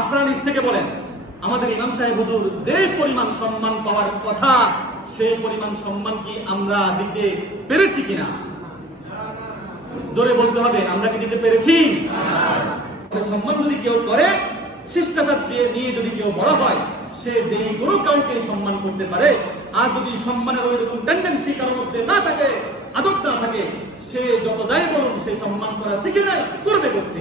আপনারা নিজ থেকে বলেন, আমাদের ইমাম সাহেব হুজুর যে পরিমাণ সম্মান পাওয়ার কথা সেই পরিমাণ সম্মান কি আমরা দিতে পেরেছি কিনা? জোরে বলতে হবে, আমরা কি দিতে পেরেছি? সম্মান যদি কেউ করে, শিষ্টাচার নিয়ে যদি কেউ বড় হয়, সে যে কোনো কাউকে সম্মান করতে পারে। আর যদি সম্মানের ওইরকম টেন্ডেন্সি কারোর মধ্যে না থাকে, আদব না থাকে, সে যত যাই বলুন সে সম্মান করা শিখে নেয়, করবে করতে।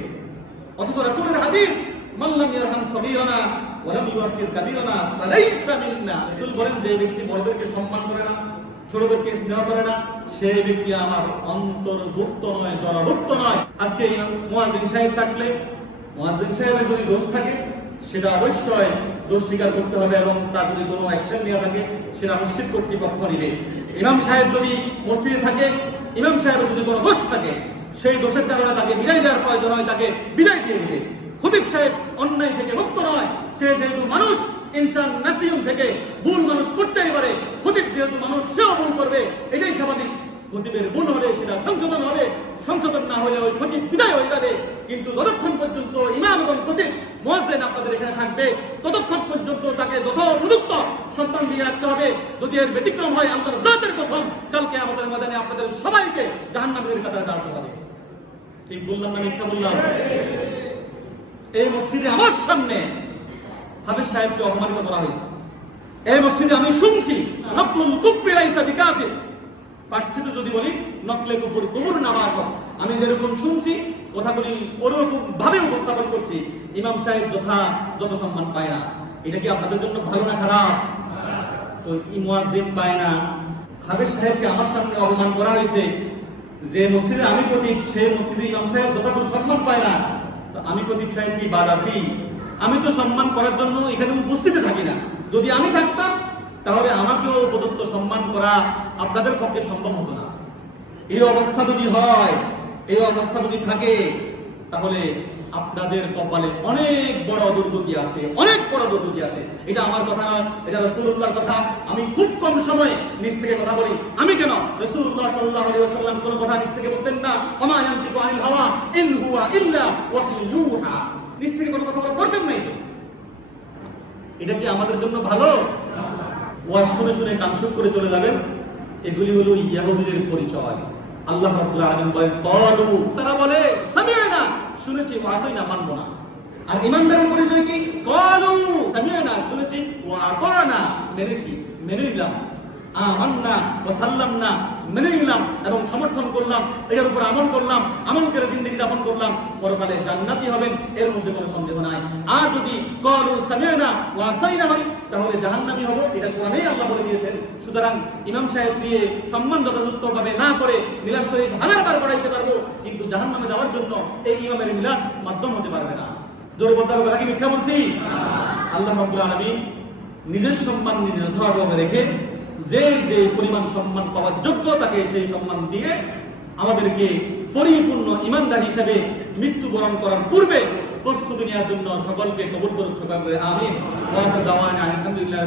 অথচ রাসূলের হাদিস, মান লাম ইয়ারহাম সগীরানা ওয়া লাম ইউওয়াক্কির কাবীরানা ফালাইসা মিন্না। রাসূল বলেন, যে ব্যক্তি বড়দেরকে সম্মান করে না, ছোটদেরকে স্নেহ করে না, সেই ব্যক্তি আমার অন্তর্ভুক্ত নয়, জড়ভুক্ত নয়। আজকে মুয়াজ্জিন সাহেব থাকলে, মুয়াজ্জিন সাহেবের যদি দোষ থাকে, সেটা অবশ্যই দোষ স্বীকার করতে হবে এবং তার যদি কোনো অ্যাকশন নেওয়া থাকে সেটা মসজিদ কর্তৃপক্ষ নিবে। ইমাম সাহেব যদি মসজিদে থাকে, ইমাম সাহেবের যদি কোনো দোষ থাকে, সেই দোষের কারণে তাকে বিদায় দেওয়ার প্রয়োজন হয়, তাকে বিদায় দিয়ে দিবে। খতিব সাহেব অন্যায় থেকে মুক্ত নয়, সে যেহেতু মানুষ, ইনসান নাসিয়ুন থেকে ভুল মানুষ করতেই পারে। খতিব যেহেতু মানুষ, সেও ভুল করবে, এটাই স্বাভাবিক। খতিবের ভুল হলে সেটা সংশোধন হবে, সংশোধন না হলে ওই খতিব বিদায় হয়ে যাবে। কিন্তু যতক্ষণ পর্যন্ত ইমাম এবং খতিব মুয়াজ্জিন আপনাদের এখানে থাকবে, ততক্ষণ পর্যন্ত তাকে যথোপযুক্ত সম্মান দিয়ে রাখতে হবে। যদি এর ব্যতিক্রম হয়, আল্লাহর জাতের কসম, কালকে আমাদের ময়দানে আপনাদের সবাইকে জাহান্নামের কাতারে দাঁড়াতে হবে। ঠিক বললাম না মিথ্যা বললাম? এই মসজিদে আমার সামনে হাফেজ সাহেবকে অপমানিত করা হয়েছে। এই মসজিদে আমি শুনছি, নকলুল কুফরি লাইসা বিকাফির। পার্সিতে যদি বলি, নকলে কুফর কুফর না বাসক। আমি যেরকম শুনছি কথাগুলি ওরকম ভাবে উপস্থাপন করছি। ইমাম সাহেব যত সম্মান পায় না, এটা কি আপনাদের জন্য ভালো না খারাপ? তো মুয়াজ্জিন পায় না, হাফেজ সাহেবকে আমার সামনে অপমান করা হয়েছে। যে মসজিদে আমি খতিব, সেই মসজিদে ইমাম সাহেব যতটুকু সম্মান পায় না, তো আমি খতিব সাহেব কি বাদ আছি? আমি তো সম্মান করার জন্য এখানে উপস্থিত থাকি না। যদি আমি থাকতাম, তাহলে আমাকেও উপযুক্ত সম্মান করা আপনাদের পক্ষে সম্ভব হতো না। এই অবস্থা যদি হয়, এই অবস্থা যদি থাকে, তাহলে আপনাদের কপালে অনেক বড় দুর্গতি আছে, অনেক বড় দুর্গতি আছে। এটা আমার কথা নয়, এটা রাসূলুল্লাহর কথা। আমি খুব কম সময়ে নিজ থেকে কথা বলি। আমি কেন? রাসূলুল্লাহ সাল্লাল্লাহু আলাইহি ওয়াসাল্লাম কোনো কথা নিজ থেকে বলতেন না। ওমা ইয়ানতিকু আনিল হাওয়া ইন হুয়া ইল্লা ওয়াহয়ুন ইউহা। নিজ থেকে কোনো কথা বলতেন না। এটা কি আমাদের জন্য ভালো? ওয়াজ শুনে শুনে কামসুক করে চলে যাবেন, এগুলি হলো ইহুদীদের পরিচয়। আল্লাহ রাব্বুল আলামিন বলেন, ক্বালু, তারা বলে, সামি'না, শুনেছি, ওয়া আসাইনা, মানব না। আর ঈমানদারের পরিচয় কি? ক্বালু সামি'না, শুনেছি, ওয়া আতা'না, মেনেছি, মেনে নিলাম। আমান্না ওয়া সাল্লামনা, মেনে নিলাম এবং সমর্থন করলাম, এর উপর আমল করলাম, আমল করে জিন্দেগি যাপন করলাম, পরকালে জান্নাতি হবেন, এর মধ্যে কোনো সন্দেহ নাই। আর যদি ক্বালু সামি'না ওয়া আসাইনা হয়, তাহলে জাহান্নামী হব, এটা কোরআনেই আল্লাহ বলে দিয়েছেন। সুতরাং ইমাম সাহেব দিয়ে সম্মান যথাযথভাবে না করে মিলাদ শরীফ হাজারবার পড়াইতে পারবো, কিন্তু জাহান্নামে যাওয়ার জন্য এই ইমামের মিলাদ মাধ্যম হতে পারবে না। জোরে বলতে হবে নাকি মিথ্যা বলছি? আল্লাহ রাব্বুল আলামিন নিজের সম্মান নিজে যথাযথভাবে রেখে যে পরিমাণ সম্মান পাওয়ার যোগ্য, তাকে সেই সম্মান দিয়ে আমাদেরকে পরিপূর্ণ ঈমানদার হিসেবে মৃত্যুবরণ করার পূর্বে প্রস্তুতি নেওয়ার জন্য সকলকে কবুল করুন। সকলে আমিন। ওয়া আখিরু দাওয়ানা আলহামদুলিল্লাহ।